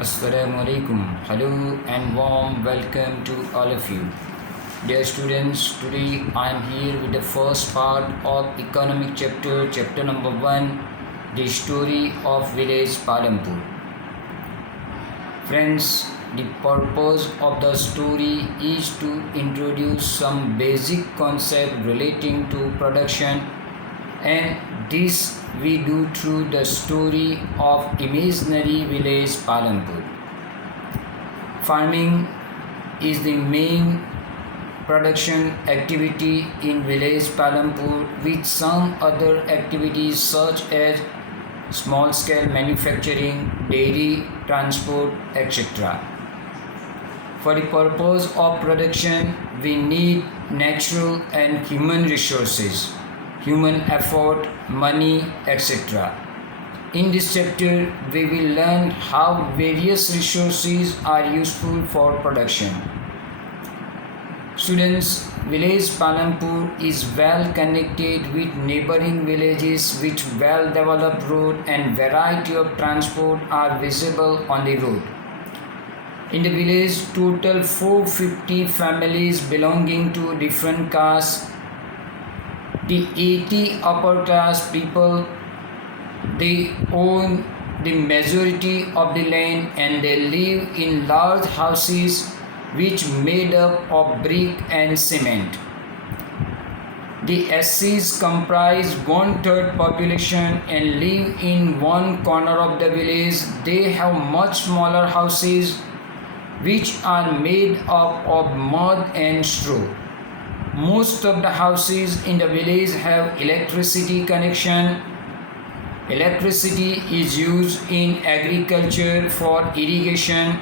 Assalamualaikum. Hello and warm welcome to all of you. Dear students, today I am here with the first part of economic chapter number 1, the story of village Palampur. Friends, the purpose of the story is to introduce some basic concept relating to production, and this we do through the story of imaginary village Palampur. Farming is the main production activity in village Palampur, with some other activities such as small scale manufacturing, dairy, transport, etc. For the purpose of production, we need natural and human resources, human effort, money, etc. In this chapter, we will learn how various resources are useful for production. Students, village Palampur is well connected with neighboring villages with well developed road and variety of transport are visible on the road. In the village, total 450 families belonging to different castes. The 80 upper class people, they own the majority of the land and they live in large houses which made up of brick and cement. The SCs comprise 1/3 population and live in one corner of the village. They have much smaller houses which are made up of mud and straw. Most of the houses in the village have electricity connection. Electricity is used in agriculture for irrigation.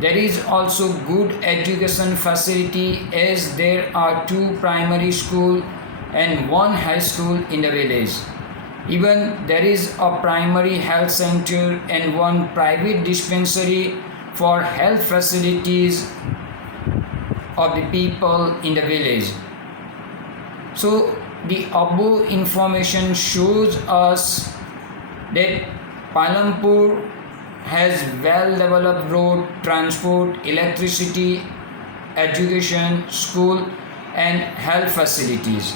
There is also good education facility as there are 2 primary schools and 1 high school in the village. Even there is a primary health center and 1 private dispensary for health facilities of the people in the village. So the above information shows us that Palampur has well developed road, transport, electricity, education, school and health facilities.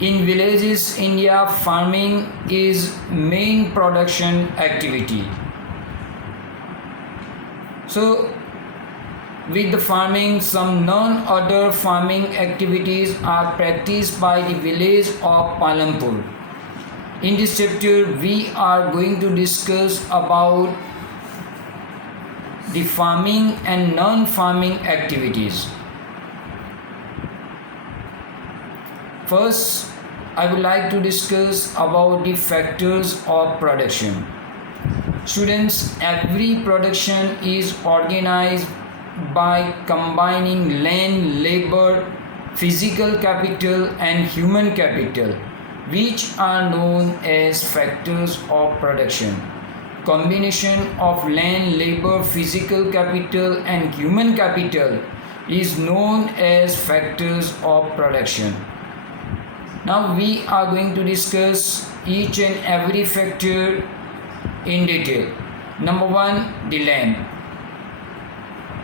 In villages India, farming is main production activity. So with the farming, some non-other farming activities are practiced by the village of Palampur. In this chapter, we are going to discuss about the farming and non-farming activities. First, I would like to discuss about the factors of production. Students, every production is organized by combining land, labor, physical capital and human capital, which are known as factors of production. Combination of land, labor, physical capital and human capital is known as factors of production. Now we are going to discuss each and every factor in detail. Number 1, the land.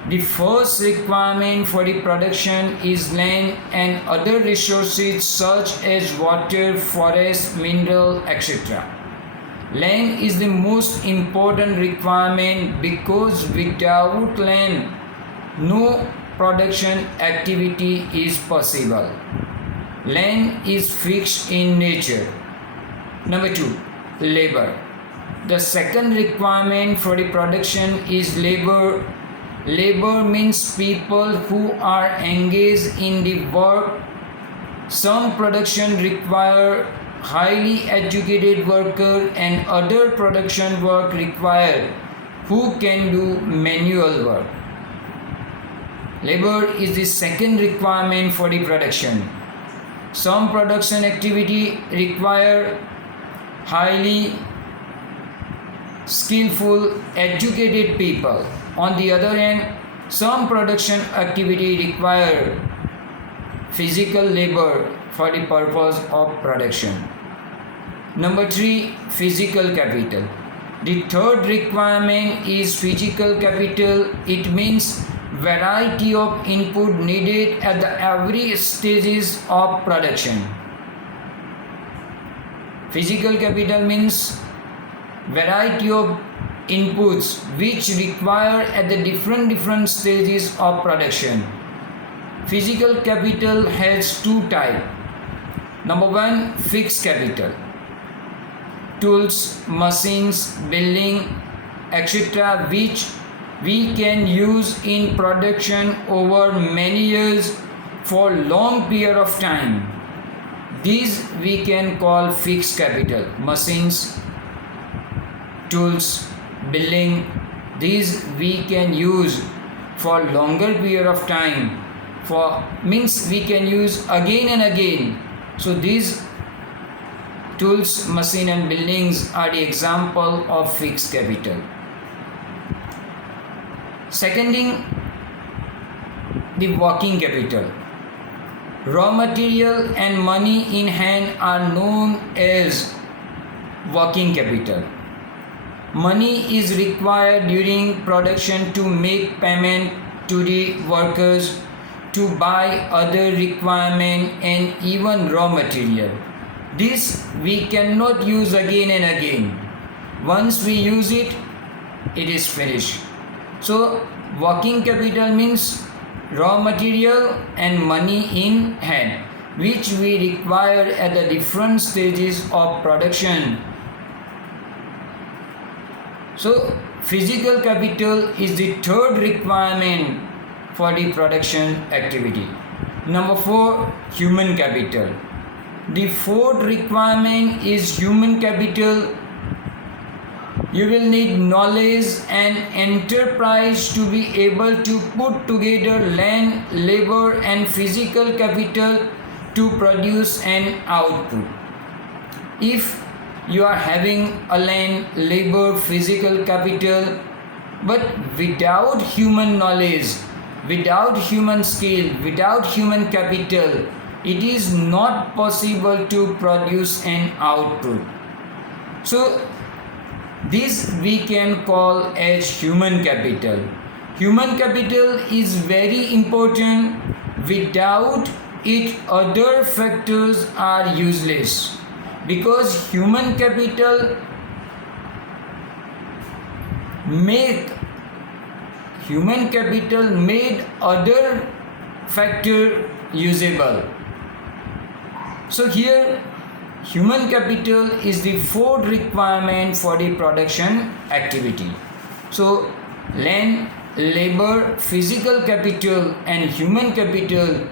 The first requirement for the production is land and other resources such as water, forest, mineral, etc. Land is the most important requirement because without land, no production activity is possible. Land is fixed in nature. Number 2, labor. The second requirement for the production is labor. Labor means people who are engaged in the work. Some production require highly educated worker and other production work require who can do manual work. Labor is the second requirement for the production. Some production activity require highly skillful, educated people. On the other hand, some production activity require physical labor for the purpose of production. Number 3, physical capital. The third requirement is physical capital. It means variety of input needed at the every stages of production. Physical capital means variety of inputs which require at the different stages of production. Physical capital has two types. Number one, fixed capital. Tools, machines, building, etc., which we can use in production over many years for long period of time. These we can call fixed capital. Machines, tools, building, these we can use for longer period of time, for means we can use again and again. So these tools, machine and buildings are the example of fixed capital. Second thing, the working capital. Raw material and money in hand are known as working capital. Money is required during production to make payment to the workers, to buy other requirement and even raw material. This we cannot use again and again. Once we use it, it is finished. So working capital means raw material and money in hand which we require at the different stages of production. So physical capital is the third requirement for the production activity. Number 4, human capital. The fourth requirement is human capital. You will need knowledge and enterprise to be able to put together land, labor and physical capital to produce an output. If you are having a land, labor, physical capital, but without human knowledge, without human skill, without human capital, it is not possible to produce an output. So this we can call as human capital. Human capital is very important. Without it, other factors are useless, because human capital made other factor usable. So here human capital is the fourth requirement for the production activity. So land, labor, physical capital and human capital,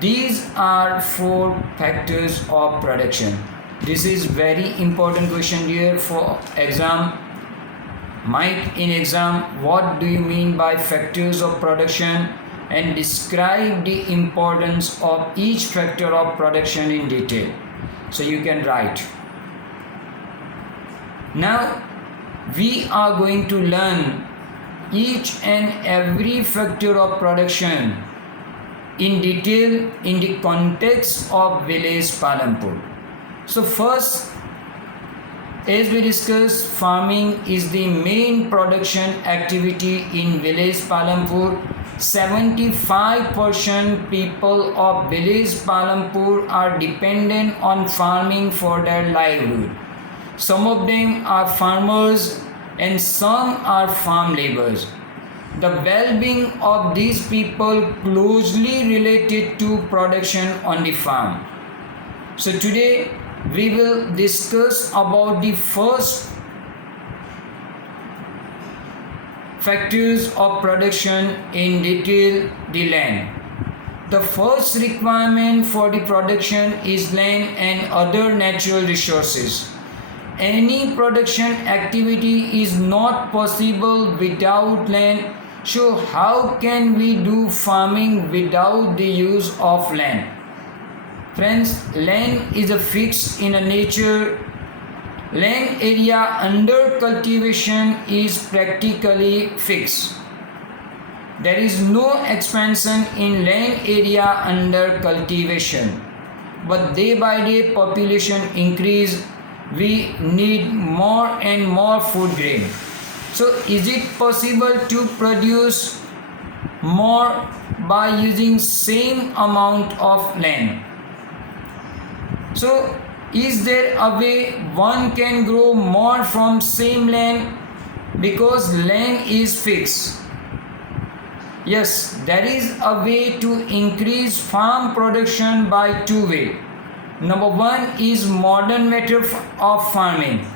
these are four factors of production. This is very important question here for exam. Might in exam, what do you mean by factors of production, and describe the importance of each factor of production in detail. So you can write. Now we are going to learn each and every factor of production in detail in the context of village Palampur. So first, as we discussed, farming is the main production activity in village Palampur. 75% people of village Palampur are dependent on farming for their livelihood. Some of them are farmers and some are farm laborers. The well-being of these people closely related to production on the farm. So today we will discuss about the first factors of production in detail, the land. The first requirement for the production is land and other natural resources. Any production activity is not possible without land. So how can we do farming without the use of land? Friends, land is a fixed in a nature. Land area under cultivation is practically fixed. There is no expansion in land area under cultivation, but day by day population increase, we need more and more food grain. So is it possible to produce more by using same amount of land? So is there a way one can grow more from same land because land is fixed? Yes, there is a way to increase farm production by two ways. Number one is modern method of farming.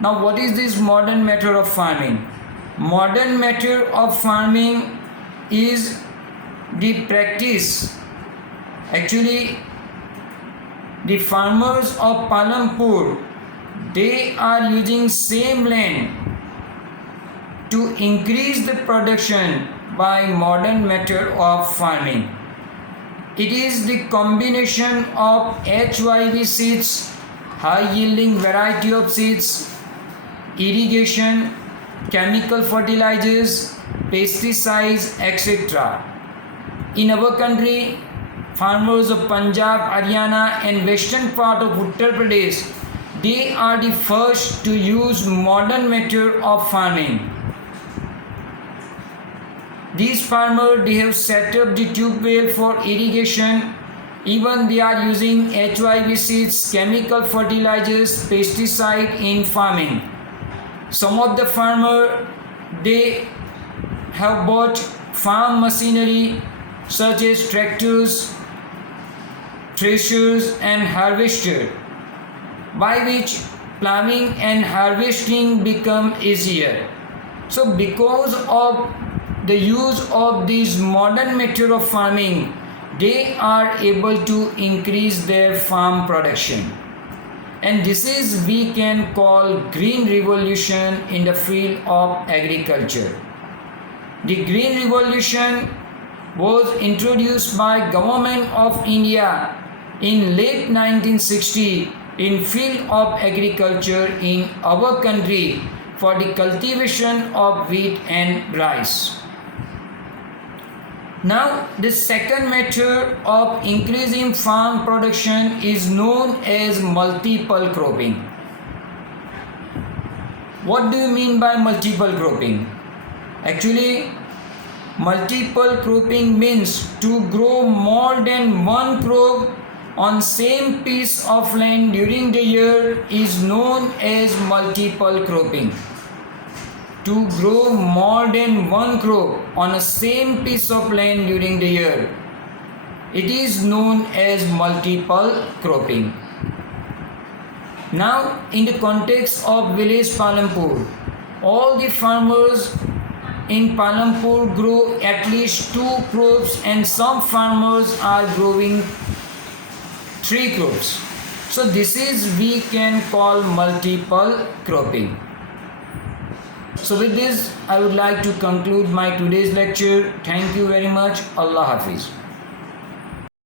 Now what is this modern method of farming? Modern method of farming is the practice. Actually, the farmers of Palampur, they are using same land to increase the production by modern method of farming. It is the combination of HYV seeds, high yielding variety of seeds, irrigation, chemical fertilizers, pesticides, etc. In our country, farmers of Punjab, Haryana and western part of Uttar Pradesh, they are the first to use modern method of farming. These farmers, they have set up the tube well for irrigation. Even they are using HYV seeds, chemical fertilizers, pesticide in farming. Some of the farmers, they have bought farm machinery such as tractors, threshers and harvester, by which plowing and harvesting become easier. So because of the use of this modern method of farming, they are able to increase their farm production. And this is we can call green revolution in the field of agriculture. The green revolution was introduced by Government of India in late 1960 in field of agriculture in our country for the cultivation of wheat and rice. Now, the second method of increasing farm production is known as multiple cropping. What do you mean by multiple cropping? Actually, multiple cropping means to grow more than one crop on same piece of land during the year is known as multiple cropping. To grow more than one crop on a same piece of land during the year, it is known as multiple cropping. Now, in the context of village Palampur, all the farmers in Palampur grow at least two crops and some farmers are growing three crops. So this is we can call multiple cropping. So with this, I would like to conclude my today's lecture. Thank you very much. Allah Hafiz.